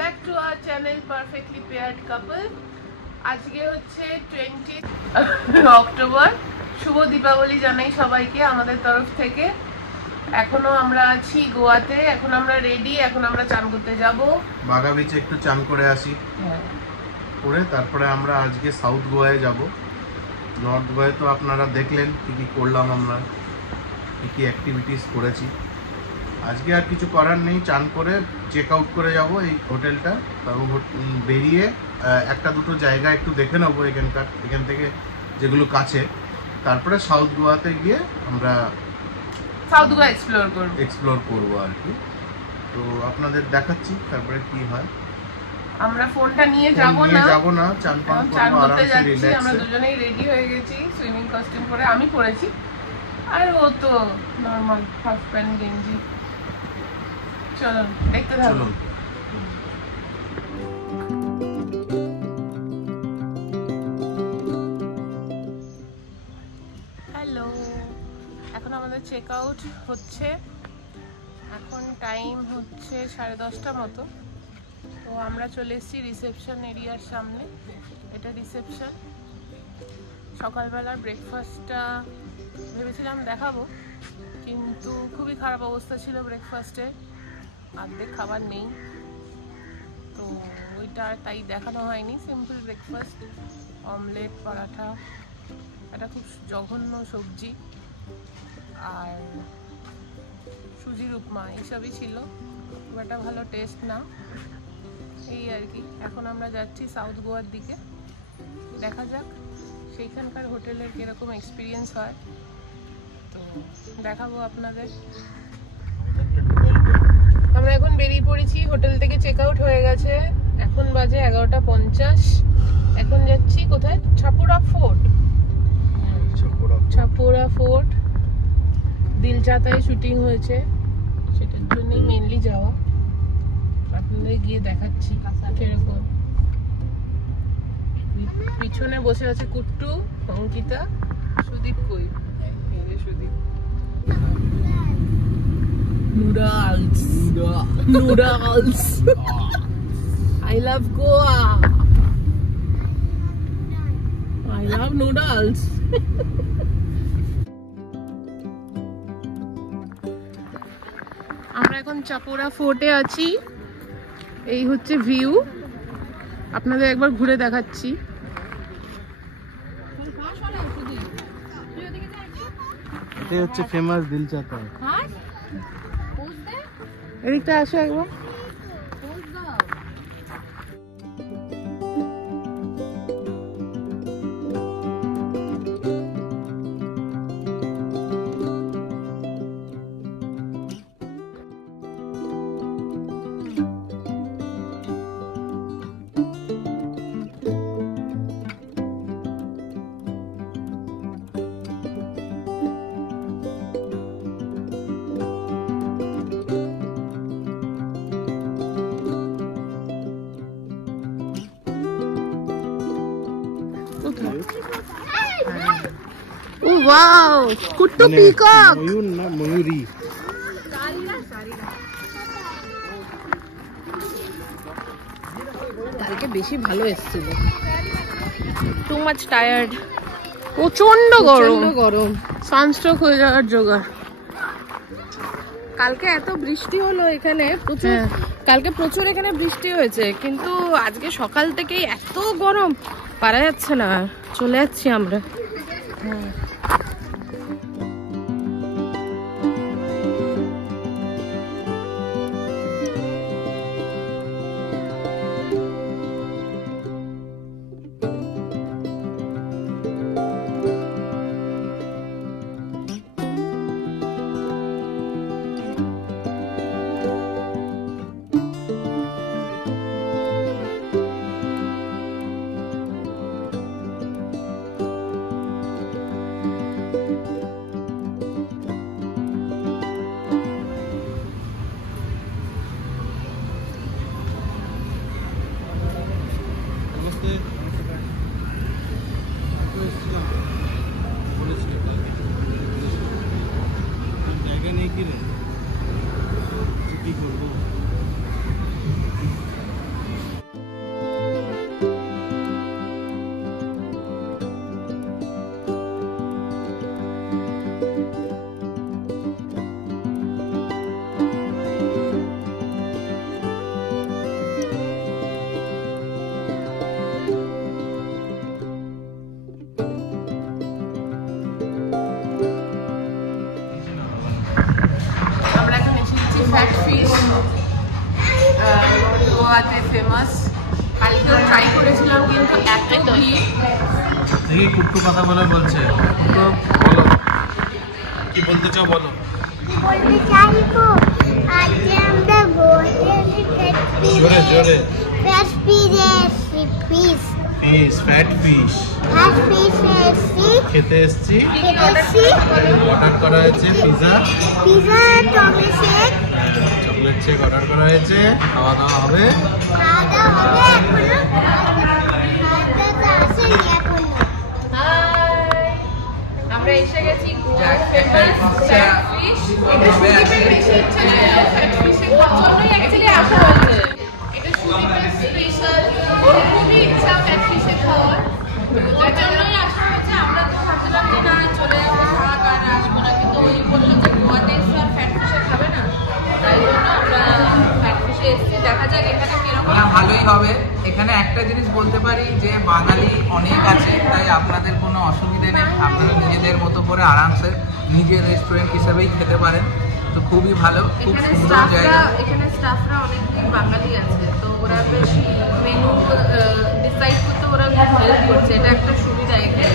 Back to our channel perfectly paired couple. আজকে হচ্ছে 20 October. শুভ দীপাবলি জানাই সবাইকে আমাদের তরফ থেকে। এখনো আমরা আছি গোয়াতে, এখন আমরা রেডি, এখন আমরা চান করতে যাব। বাগা বিচে একটু চান করে আসি, করে তারপরে আমরা আজকে সাউথ গোয়ায় যাব। নর্থ গোয়ায় তো আপনারা দেখলেন কি কি করলাম, আমরা কি কি অ্যাক্টিভিটিস করেছি। আজকে আর কিছু করার নেই, চান করে চেক আউট করে যাব এই হোটেলটা। তারপর বেরিয়ে একটা দুটো জায়গা একটু দেখে নেবো এখান থেকে যেগুলো কাছে। তারপরে সাউথ গোয়াতে গিয়ে আমরা সাউথ গোয়া এক্সপ্লোর করবো আর কি। তো আপনাদের দেখাচ্ছি তারপরে কি হয়। আমরা ফোনটা নিয়ে যাব না, চান করতে যাচ্ছি। আমরা দুজনেই রেডি হয়ে গেছি, সুইমিং কস্টিউম পরে আমি পরেছি, আর ও তো নরমাল হাফ প্যান্ট গেঞ্জি। চলুন দেখতে থাকুন। হ্যালো, এখন আমাদের চেক আউট হচ্ছে। এখন টাইম হচ্ছে 10:30 মতো। তো আমরা চলে এসেছি রিসেপশন এরিয়ার সামনে। এটা রিসেপশন। সকালবেলার ব্রেকফাস্টটা ভেবেছিলাম দেখাবো, কিন্তু খুবই খারাপ অবস্থা ছিল ব্রেকফাস্টের, অর্ধেক খাবার নেই, তো ওইটা তাই দেখানো হয়নি। সিম্পল ব্রেকফাস্ট, অমলেট, পরাঠা, একটা খুব জঘন্য সবজি, আর সুজির উপমা, এইসবই ছিল। খুব একটা ভালো টেস্ট না, এই আর কি। এখন আমরা যাচ্ছি সাউথ গোয়ার দিকে, দেখা যাক সেইখানকার হোটেলের কীরকম এক্সপিরিয়েন্স হয়, তো দেখাবো আপনাদের। আমরা এখন বেরিয়ে পড়েছি, হোটেল থেকে চেক আউট হয়ে গেছে। এখন বাজে 11:50। এখন যাচ্ছি কোথায়? ছাপুরা ফোর্ট। দিলচাতায় শুটিং হয়েছে, সেটার জন্যই মেনলি যাওয়া। আপনাদের গিয়ে দেখাচ্ছি কিরকম। পিছনে বসে আছে কুট্টু, অঙ্কিতা, সুদীপ কই? Sudip. Noodles. I love Goa. I love noodles. আমরা এখন চাপোরা ফোর্টে আছি। এই হচ্ছে ভিউ, আপনাদের একবার ঘুরে দেখাচ্ছি। এটা হচ্ছে ফেমাস দিলচাতা। এদিকটা আসো একবার। Oh wow, Kuttu peacock. ময়ূর না, ময়ূরী। কালকে বেশি ভালো এসেছিল। টু মাচ টায়ার্ড, প্রচন্ড গরম, সানস্ট্রোক হয়ে যাওয়ার জোগাড়। কালকে এত বৃষ্টি হলো এখানে, প্রচুর। কালকে প্রচুর এখানে বৃষ্টি হয়েছে, কিন্তু আজকে সকাল থেকেই এত গরম, পারা যাচ্ছে না। চলে যাচ্ছি আমরা। গোয়াতে ফেমাস। কালকেও ট্রাই করেছিলাম কিন্তু এত ভিড়। দেখি কুট্টু কথা বলছে, তো বলো কি বলতে চাও, বলো। বলতে চাইবো আজকে আমরা গোয়াতে জোরে জোরে। ফ্যাট ফিশ ফ্যাট ফিশ খেতে এসেছি। অর্ডার করা হয়েছে পিজা, চকলেট শেক অর্ডার করা হয়েছে। খাওয়া দাওয়া হবে। আমরা এসে গেছি গোয়ার ফেমাস ফ্যাট ফিশ। এটা সুদীপের বেশি ইচ্ছা ছিল ফ্যাট ফিশের জন্যই অ্যাকচুয়ালি আসা হয়েছে। এটা সুদীপের স্পেশাল, ওর খুবই ইচ্ছা ফ্যাট ফিশের খাওয়ার, ওর জন্যই আসা হয়েছে। আমরা তো ভাবছিলাম যে না চলে যাবো, থাক আর আসবো না, কিন্তু ওই বললো যে গোয়াতে এসে আর ফ্যাট ফিশে খাবে না, তাই জন্য আমরা ফ্যাট ফিশে এসেছি। দেখা যাক এখানে কিরকম। ভালোই হবে। এখানে একটা জিনিস বলতে পারি যে বাঙালি অনেক আছে, তাই আপনাদের কোনো অসুবিধে নেই। আপনারা নিজেদের মতো করে আরামসে নিজের রেস্টুরেন্ট হিসেবেই খেতে পারেন। তো খুবই ভালো, খুব সুন্দর জায়গা। এখানে স্টাফরা অনেকদিন বাঙালি আছে, তো ওরা বেশ মেনু ডিসাইড করতে ওরা হেল্প করছে। এটা একটা সুবিধা এখানে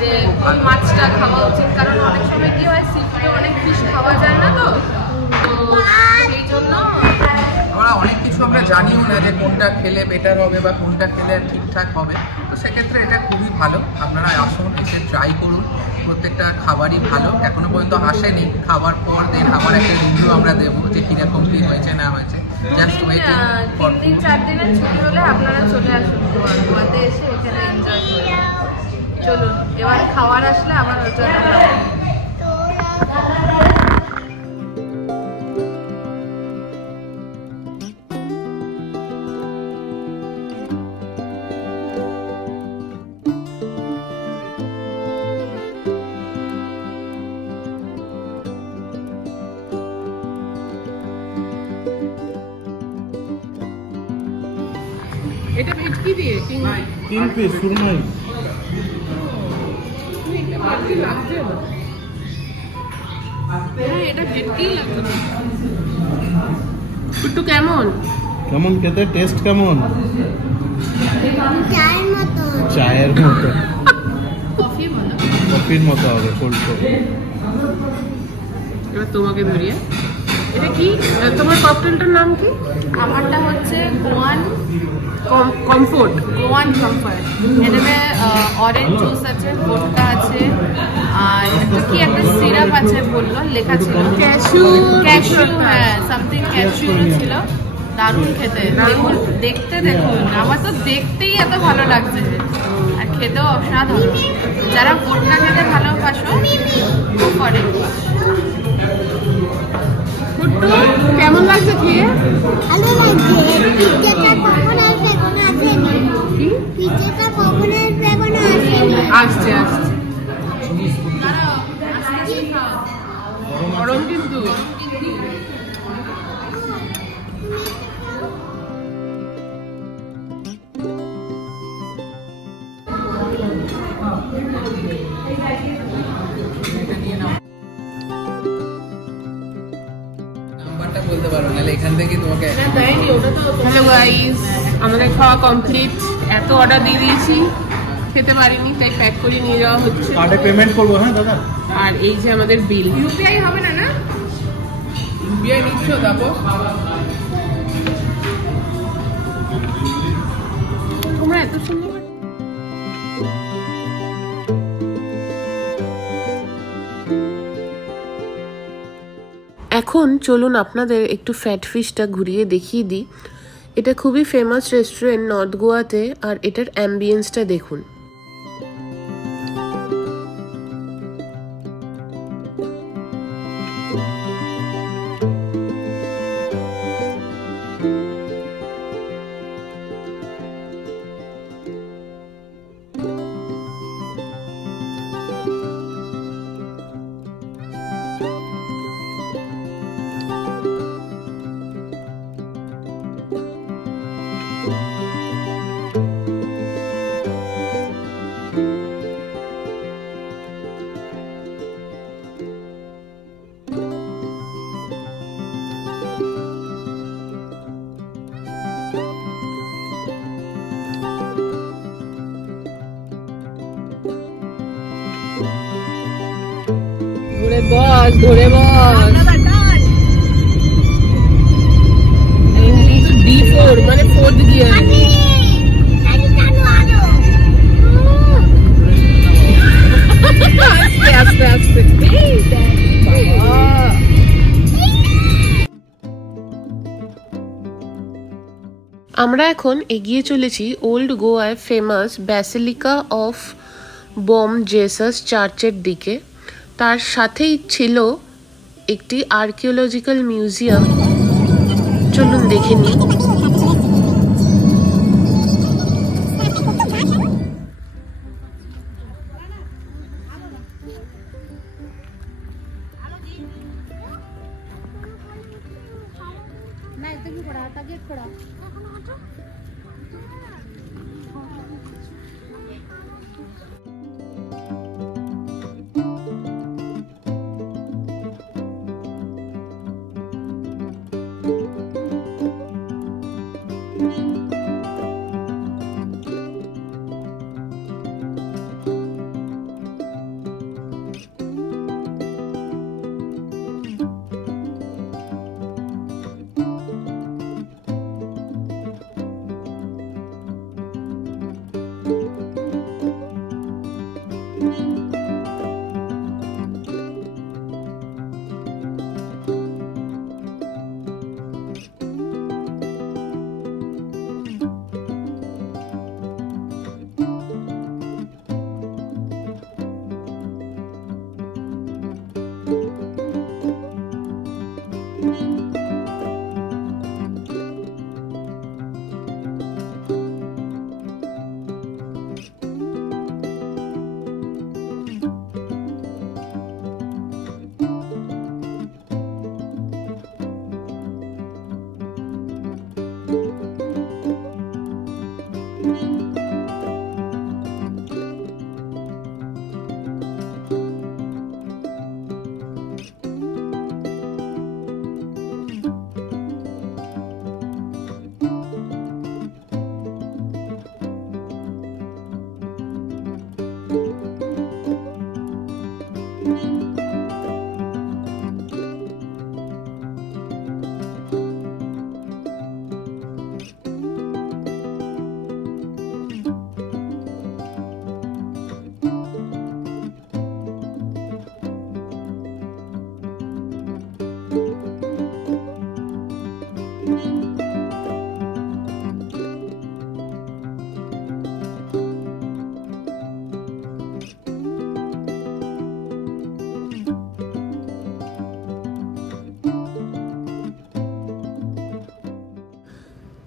যে কোন মাছটা খাওয়া উচিত, কারণ অনেক সময় কি হয় সি ফুডে অনেক ফিশ খাওয়া যায় না, তো সেই জন্য আমরা অনেক কিছু আমরা জানিও না যে কোনটা খেলে বেটার হবে বা কোনটা খেলে ঠিকঠাক হবে। তো সেক্ষেত্রে এটা খুবই ভালো। আপনারা আসুন, এসে ট্রাই করুন। প্রত্যেকটা খাবারই ভালো। এখনো পর্যন্ত আসেনি, খাবার পর দেন আবার একটা রিভিউ আমরা দেবো যে কিরকম কি হয়েছে না হয়েছে। জাস্ট ওয়েটিং ফর 3-4 দিনের ছুটি হলে আপনারা চলে আসুন গোয়াতে, এসে এখানে এনজয় করুন। চলুন এবার খাবার আসলে আবার ওটা এটা ভেটকি দিয়ে 3 পিস সুরমাই। এটা ভেটকি লাগছে না। একটু কেমন কেমন খেতে, টেস্ট কেমন? চায়ের মতো, কফির মতো হবে, কোল্ড কফি। এবার তোমাকে ধরিয়ে, এটা কি তোমার ককটেলটার নাম কি? আমারটা হচ্ছে গোয়ান কমফোর্ট। এটাতে অরেঞ্জ জুস আছে, ভোডকা আছে, আর কি একটা সিরাপ আছে বললো, লেখা ছিল ক্যাশু, হ্যাঁ সামথিং ক্যাশু ছিল। দারুণ খেতে, দেখুন দেখতে, দেখুন আমার তো দেখতেই এত ভালো লাগছে, আর খেতেও অসাধারণ। যারা ভোডকা খেতে ভালোবাসো করে। কেমন লাগছে খেয়ে? ভালো লাগছে। পিজ্জাটা কখন আসবে? এখনো আসেনি। পিজ্জাটা কখন আসবে? এখনো আসেনি। আসছে গরম কিন্তু। বলতে পারো নাহলে এখান থেকে তোমাকে। হ্যালো গাইস, আমাদের খাওয়া কমপ্লিট। এত অর্ডার দিয়ে দিয়েছি, খেতে পারিনি, তাই প্যাক করে নিয়ে যাওয়া হচ্ছে। কার্ডে পেমেন্ট করবো। হ্যাঁ দাদা। আর এই যে আমাদের বিল। ইউপিআই হবে না? ইউপিআই নিচ্ছ? দেখো তোমরা এত সুন্দর। এখন চলুন আপনাদের একটু ফ্যাট ফিশটা ঘুরিয়ে দেখিয়ে দিই। এটা খুবই ফেমাস রেস্টুরেন্ট নর্থ গোয়াতে, আর এটার অ্যাম্বিয়েন্সটা দেখুন। বস, ধরে বস। কিন্তু D4 মানে 4th গিয়ার। আস্তে আস্তে আস্তে। আমরা এখন এগিয়ে চলেছি ওল্ড গোয়ায় famous basilica of Bom Jesus চার্চের দিকে। তার সাথেই ছিল একটি আর্কিওলজিক্যাল মিউজিয়াম, চলুন দেখে নিই।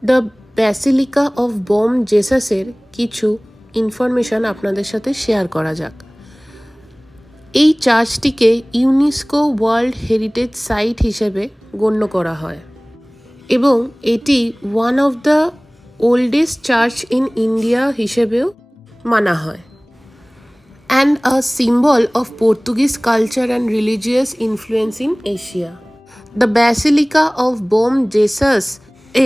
দ্য ব্যাসিলিকা অফ বম জেসাসের কিছু ইনফরমেশান আপনাদের সাথে শেয়ার করা যাক। এই চার্চটিকে ইউনেস্কো ওয়ার্ল্ড হেরিটেজ সাইট হিসেবে গণ্য করা হয় এবং এটি one of the oldest church in India হিসেবেও মানা হয় and a symbol of Portuguese culture and religious influence in Asia. The basilica of Bom Jesus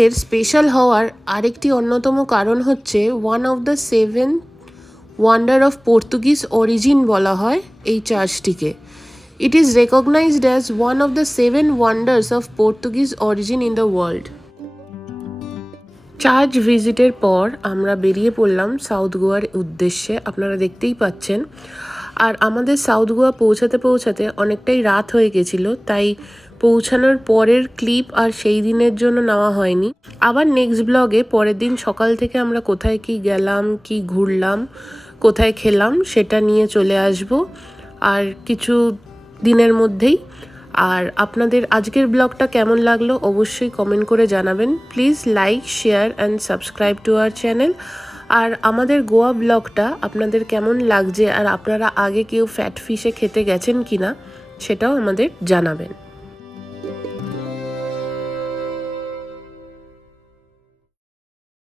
এর স্পেশাল হওয়ার আরেকটি অন্যতম কারণ হচ্ছে one of the 7 wonder of Portuguese origin বলা হয় এই চার্চটিকে। It is recognised as one of the 7 wonders of Portuguese origin in the world. Church ভিজিটের পর আমরা বেরিয়ে পড়লাম সাউথ গোয়ার উদ্দেশ্যে, আপনারা দেখতেই পাচ্ছেন। আর আমাদের সাউথ গোয়া পৌঁছাতে পৌঁছাতে অনেকটাই রাত হয়ে গেছিলো, তাই পৌঁছানোর পরের ক্লিপ আর সেই দিনের জন্য নেওয়া হয়নি। আবার নেক্সট ব্লগে পরের দিন সকাল থেকে আমরা কোথায় কি গেলাম, কি ঘুরলাম, কোথায় খেলাম সেটা নিয়ে চলে আসব আর কিছু দিনের মধ্যেই। আর আপনাদের আজকের ব্লগটা কেমন লাগলো অবশ্যই কমেন্ট করে জানাবেন। Please like, share and subscribe to our channel. আর আমাদের গোয়া ব্লগটা আপনাদের কেমন লাগছে আর আপনারা আগে কেউ ফ্যাট ফিশে খেতে গেছেন কিনা সেটাও আমাদের জানাবেন।